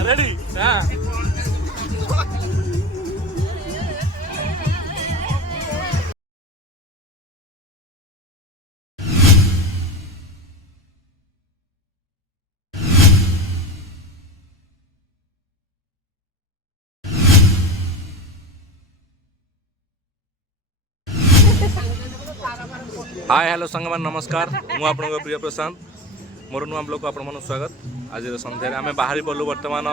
Ready हां hi hello संगमान नमस्कार मु आपन प्रिय प्रशांत मोर नुआ ब्लॉग को आपण मन स्वागत। आज संध्यारे आम बाहरी पड़ू बर्तमान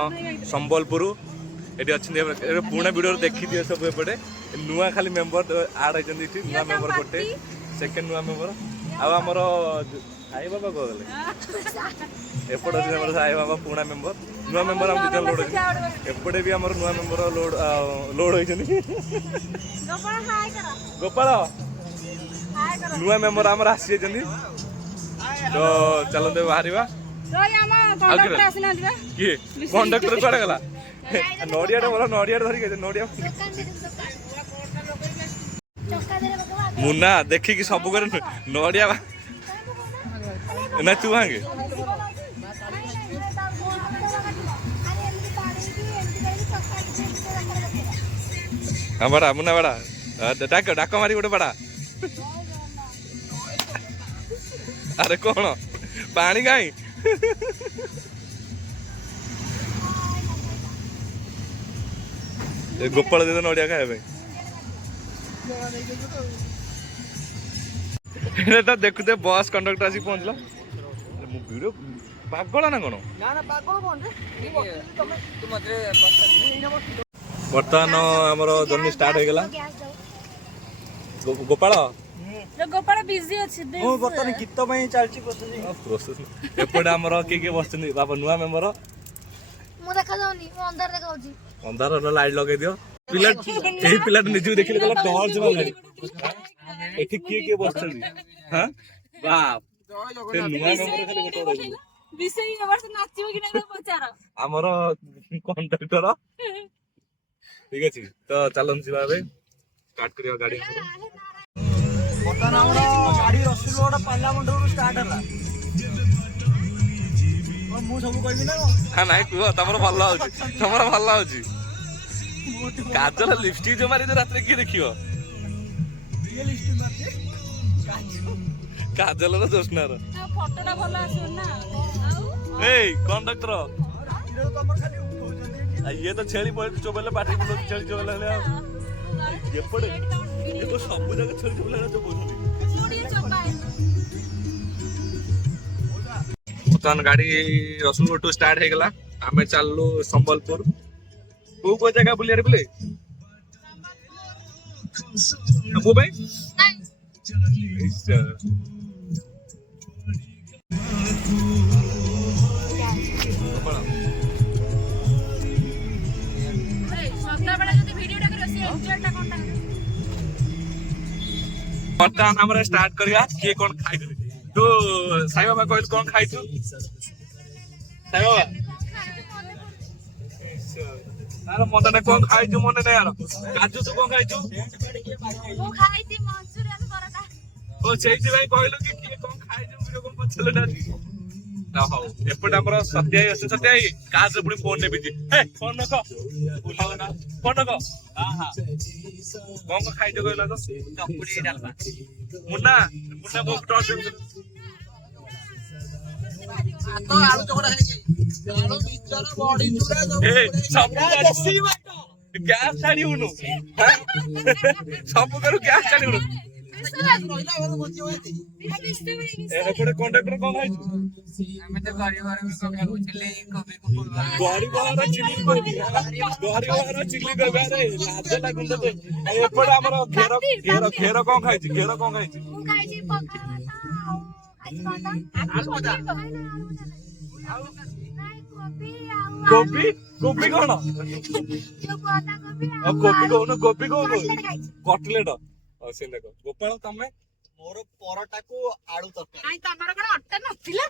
संबलपुर ये अच्छे पुणे वीडियो देखी दिए सब एपटे नुआ खाली मेंबर आड होती नुआ मेंबर गोटे सेकेंड नुआ मेंबर आमर साई बाबा कहले एपट अच्छे साई बाबा पुणा मेंबर नुआ मेंबर आम दिजन लोड एपटे भी आम नुआ मेंबर लोड होती गोपाल नुआ मेंबर आमर आसी तो चलते बाहर किए कंडक्टर कड़े गला नड़िया बोल नड़िया धरिक नड़िया मुन्ना देखिकी सब कर नड़िया ना तू भांगे हाँ बड़ा मुन्ना बड़ा डाक डाक मारी गोटे बड़ा अरे कौन पानी कहीं गोपाल दे नड़िया खाए तो देखुते बस कंडक्टर आसी पहुंचला वीडियो पागल ना कौन बर्तमान आमर जर्नी स्टार्ट हो गला गोपाल गोपाल बिजी अछि ओ बर्तन गीत पई चलची प्रोसेस एपटे हमर के बसछनी बाबा नुआ मेंबर मु देखा जाउनी मु अंधार देखा होची अंधार लाइट लगे दियो पिला एही पिला निजु देखिले गला टॉर्च मारी एठी के बसछनी हां बाप ते नुआ मेंबर खाली गोटे गोटे विषय नंबर से नाचिबो कि नै पचार हमर कंडक्टर ठीक अछि तो चलन जी बाबे स्टार्ट करियो गाड़ी गाड़ी रसुलगड़ पाला मंडल स्टार्ट है मु सब कहबी ना हां नाही कुह तमर भल्ला होची तमर भल्ला होची काजल लिपस्टिक जो मारी रात रे की देखियो ये लिस्ट मारते काजल रो जोस्नार फोटोटा भलो आसो ना ए कंडक्टर तमर खाली उठौचंदी ये तो छेली पड़े चोबले पाटी बुलो छेली चोबले ले ये पड़े ये तो सब जगह छेली चोबले तो बोलनी बर्तमान गाड़ी रसुलगड़ टू स्टार्ट हो गला आमे चललु संबलपुर को जगह बुलियारे बुले हमो भाई बर्तमान हमरा स्टार्ट करिया के कोन खाइ तो साई बाबा कहल कोन खाइ तू साई बाबा यार मने कोन खाइ तू मने नै यार काजू तू कोन खाइ तू मु खाइ ती मंचूरियन पराठा ओ सेइति भाई कहलो कि के कोन खाइ तू वीडियो कोन पछले डाली ना हो एपट हमरा सत्याई काज पुडी फोन ने बिजी ए फोन नको उलाव ना फोन नको हां हां कोन खाइ तो कहला तो चपुडी डालबा मुन्ना मुन्ना बहुत टॉस तो आलू चोड़ा है आलू बिचारा बॉडी चूड़ा ए सब गैस छाड़ी उनु सब करू गैस छाड़ी उनु एपटे कंडक्टर कोन खाइ हमें तो गाड़ी वाले में कभी उछले कभी को गाड़ी वाला चिल्ली कर दिया गाड़ी वाला चिल्ली कर अरे लाज लागुन तो एपटे हमर घेरो कोन खाइ छी घेरो कोन खाइ छी मु खाइ छी पखाल आलू भजा गोपी गोपी कौन गोपी कौन गोपी कौन कटलेट से देखो गोपाल तमे मोर परोटा को आलू तरकारी नाइ तमर कोन अट्टा नथिला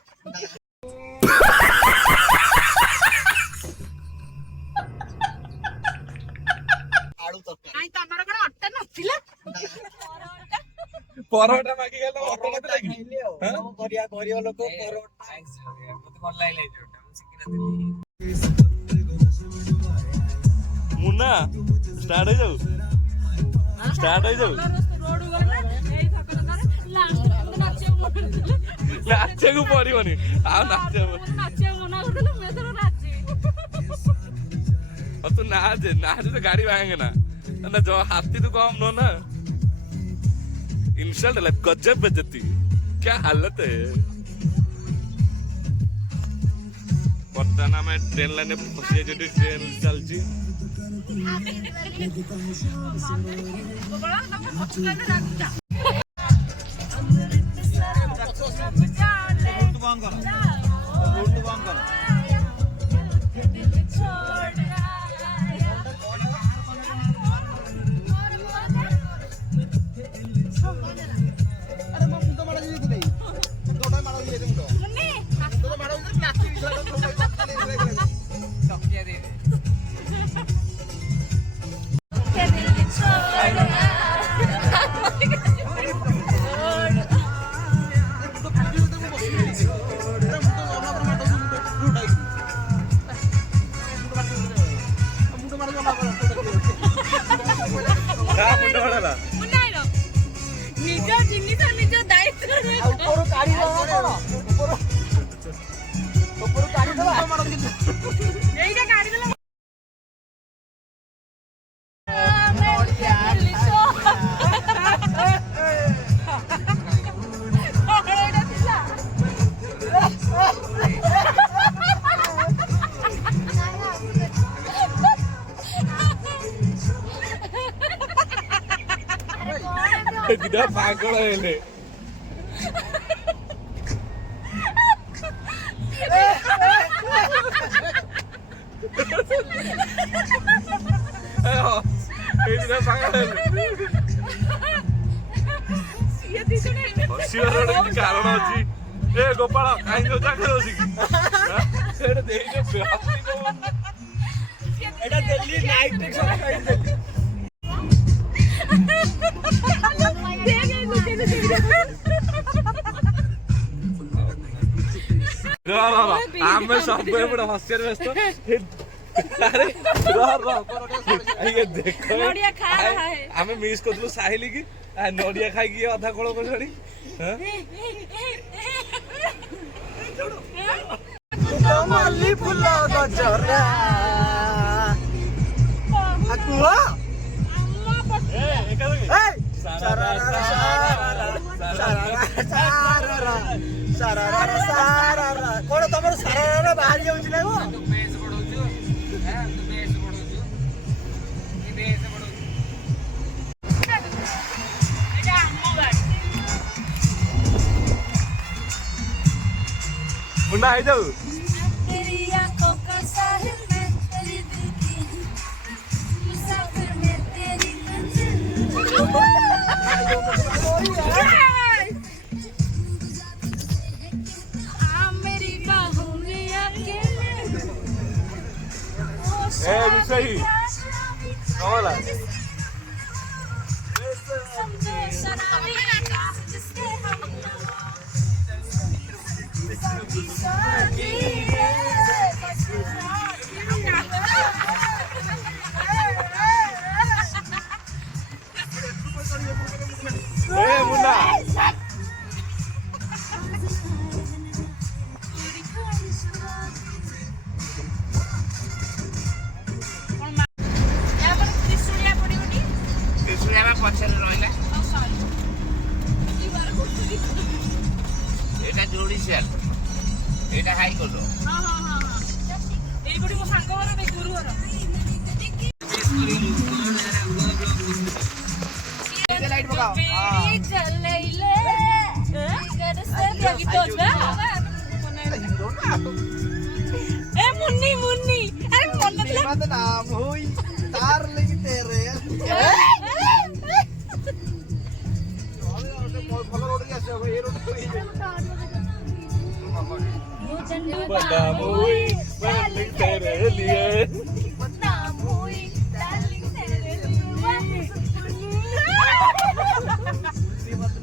आलू तरकारी नाइ तमर कोन अट्टा नथिला परोटा मागी गेल ऑटो मत लागी हम करिया लोग परोटा मते भल लागले जोटा हम सिकिना देली मुन्ना स्टार्ट हो जाऊ स्टार्ट हो जाऊ ରୋଡ ଗଲା ଏଇ ଥକରେ ଲାଷ୍ଟ नाचे को पड़िबनी आ नाचे ନାଚିବାକୁ ମନା କରୁଥିଲେ ମୁଁ ଏଥର ନାଚି अब तू नाच नाच तो गाड़ी भागेंगे ना ना जो हाथी तो कम नो ना इंसल्ट है गजब बेइज्जती क्या हालत है वर्तमान में ट्रेन लाइन फसी जो ट्रेन चलची ନିଜ ଜିନିଷ ନିଜ ଦାୟିତ୍ୱରେ ଏଇଟା କାଢିଦେଲା tidak pagal ini ayo ini tidak pagal ini ସିଏ ଗୋଟେ କାରଣ ଅଛି ଏ ଗୋପାଳ କାହିଁକି ଓଦା ଖେଳୁଛି କି ଏଟା ଦେଇଛ ଏଟା ଦେଲି ନାଇଟ୍ ସବୁ ଖାଇଦେଲି ଆମେ ସବୁ ଏପଟେ ହସିଆରେ ବ୍ୟସ୍ତ ଆରେ ଦେଖ ଆମେ ମିସ୍ କରୁଥିଲୁ ସାହିଲି କି ନଡିଆ ଖାଇକି ଅଧା କୋଳ କରି ମଲ୍ଲି ଫୁଲ ଗଜରା କଣ ତମର ସାରା ବାହାରି ଯାଉଛି ନା मुन्ना आई जाऊ सही होला मुन्ना ପଛରେ ରହିଲା ଏଇଟା ଯୋଡି ସେଲ ଏଇଟା ହାଇ କୋଟ ଏଇପଟେ ମୋ ସାଙ୍ଗ ଘର ଗୁରୁ ଘର ଲାଇଟ୍ ପକାଅ ଏ ମୁନ୍ନି ମୁନ୍ନି ଆରେ ମନ नाम हुई तार लगी तेरे बदनाम हुई डार्लिंग तेरे लिए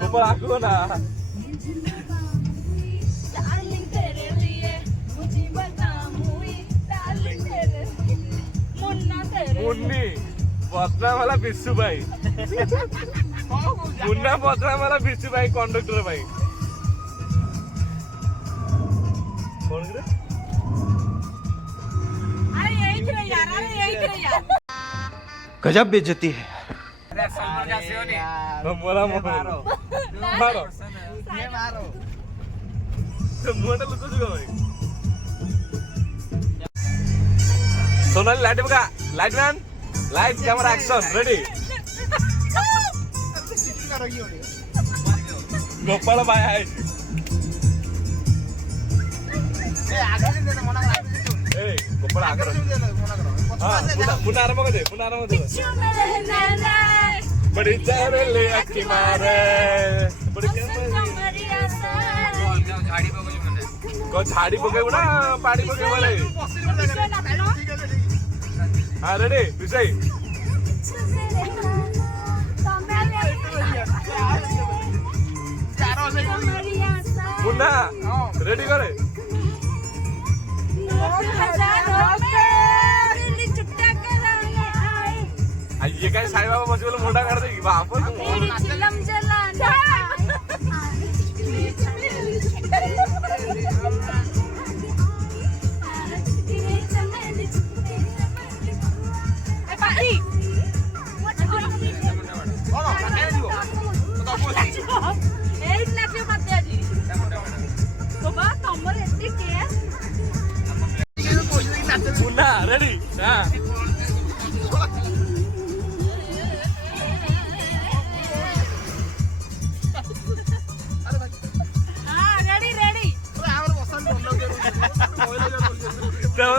ऊपर आको ना मुन्ना मुन्नी बदनाम वाला विशु भाई मुन्ना बदनाम वाला विशु भाई कंडक्टर भाई कौन रे अरे यही थे यार गजब बेइज्जती है। मोला मारो मारो तो मुंडा लुको जुगा भाई सोनाली लाइट बघा light man light camera action ready Gopal भाई आहे ए गोपाल आगर हां पुन्हा आराम कर दे बड़ी चारे ले अक्की मारे बड़ी को झाड़ी पकेबो ना पानी पकेबो ले हां रेडी विजय मुन्ना रेडी करे ये काय साई बाबा बस बोले मोठा काढते की बाप मुन्ना रेडी हां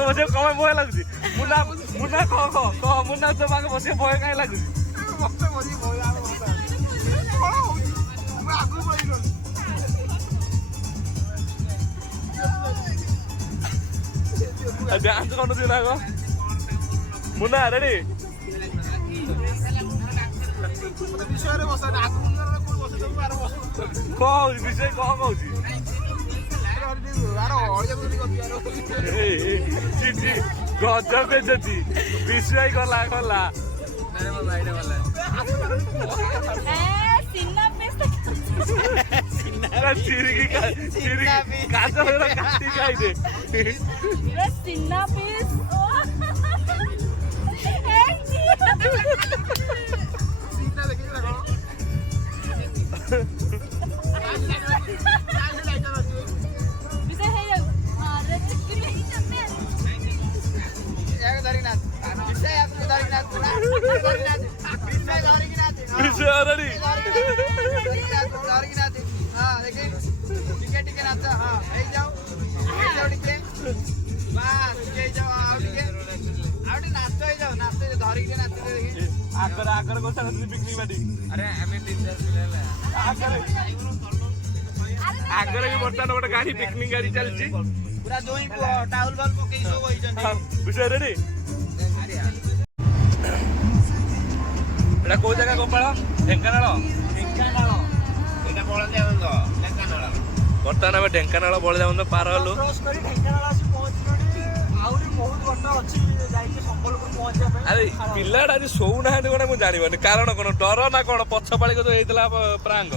मुझे कम भय लगुच मुन्ना मुन्ना कह मुन्ना तो बाके बसे भय काई लगुच डांस कौन दिन आगो मुन्ना रेडी विषय कह कहूँ गजब बेइज्जती विषय गला गला चिरगी काचा काटी खाई दे सिन्ना पीस आकर आकर को संग पिकनिक बाटी अरे हमें 3-4 मिलेला आकर के बर्तन गोटे गाड़ी पिकनिक गाड़ी चलची पूरा दोई टाउल बल पके सो होई जन विषय रेडी एटा को जगह गोपाल ढेंकानाल एटा बळदेवंद ढेंकानाल बर्तन में ढेंकानाल बळदेवंद पार हलो क्रॉस करी ढेंकानाल आसी पहुंचलडी आउरी बहुत बर्त अछि जाई के संबलपुर पहुंचे अरे पिल्लाडा आज सोउ ना हने कोन मु जानि बने कारण कोन डर ना कोन पछ पाळी को तो हेतला प्रांग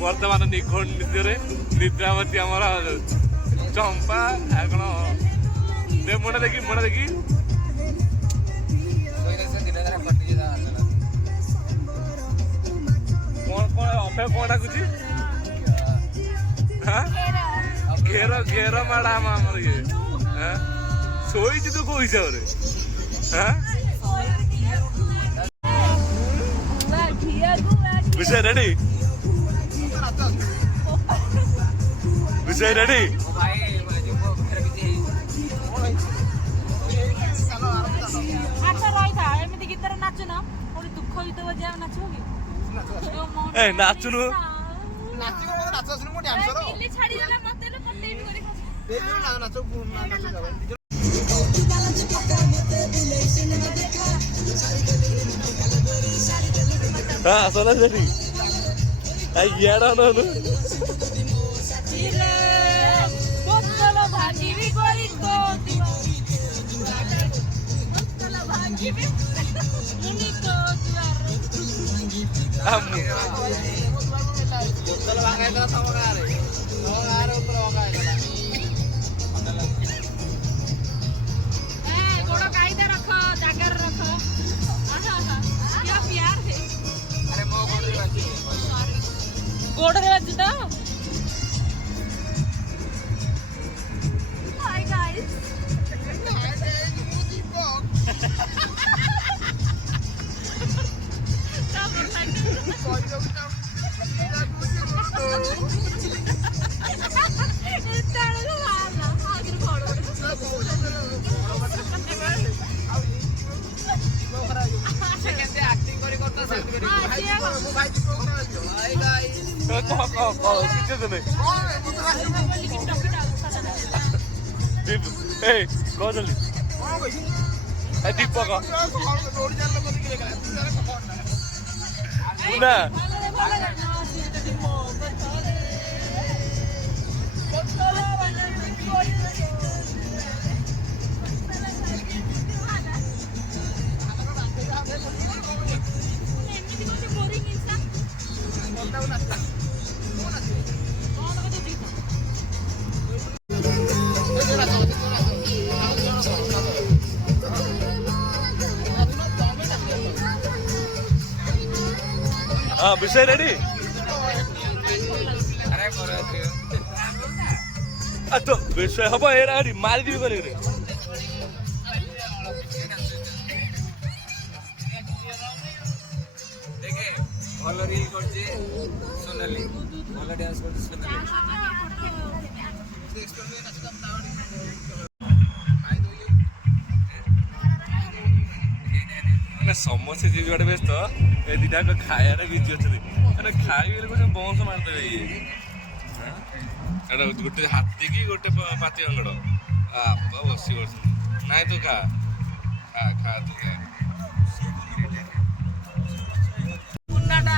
वर्तमान निखोण निद्रे निद्रावती आमर चंपा कौन दे मुंडा देखी कौन कौन अफे कौन डाकुची हाँ घेर घेर माड़ा आमर ये सोई तू को हिसाब रे हाँ विषय रेडी विषय रेडी ए नाचुनु हाँ सोना रेडी ଇଆଡ ନହେଲେ ଇରେ ବୋତଲ ଭାଙ୍ଗିବି କରି କୋତିବ ବୋତଲ ଭାଙ୍ଗିବି ମୁନି କୋତିବାର ବୋତଲ ଭାଙ୍ଗା ତମ ଗାଁରେ ବୋତଲ ଭଙ୍ଗା ହେଇଗଲା ଏ ଗୋଡ଼ କାଇଦା ରଖ ଜାଗାରେ ରଖ क्या प्यार है ଆରେ ମୋ ଗୋଡରେ ବାଜି ଗୋଡ଼ରେ ବାଜି ତ ହାଇ ଗାଇସ୍ କେମିତି ଆକ୍ଟିଂ କରି କରତା ସେମିତି କରି ମୋ ଭାଇ କି କହୁନ ହାଇ ଗାଇସ୍ କିଛି ନାହିଁ ଏ କହ ଜଲ୍ଦି ଏ ଦୀପକ ନା हाँ विषय रेडी तो विषय हम रेडी मारी दी कर ଭଲ ରିଲ୍ କରୁଛି ସୋନାଲି ଭଲ ଡ୍ୟାନ୍ସ କରୁଛି ସୋନାଲି ମାନେ ସମସ୍ତେ ଯିଏ ଯୁଆଡ଼େ ବ୍ୟସ୍ତ ଏ ଦିଟାକ ଖାଇବାରେ ବିଜି ଅଛନ୍ତି ମାନେ ଖାଇବେ ଗୋଟେ ବଂଶ ମାରିଦେବେ ଇଏ ଏଇଟା ଗୋଟେ ହାତୀ କି ଗୋଟେ ପାତି ଅଙ୍ଗଡ଼ ବସି ପଡୁଛନ୍ତି ନାଇଁ ତୁ ଖା ଖା ତୁ ଖା ମୁନ୍ନାଟା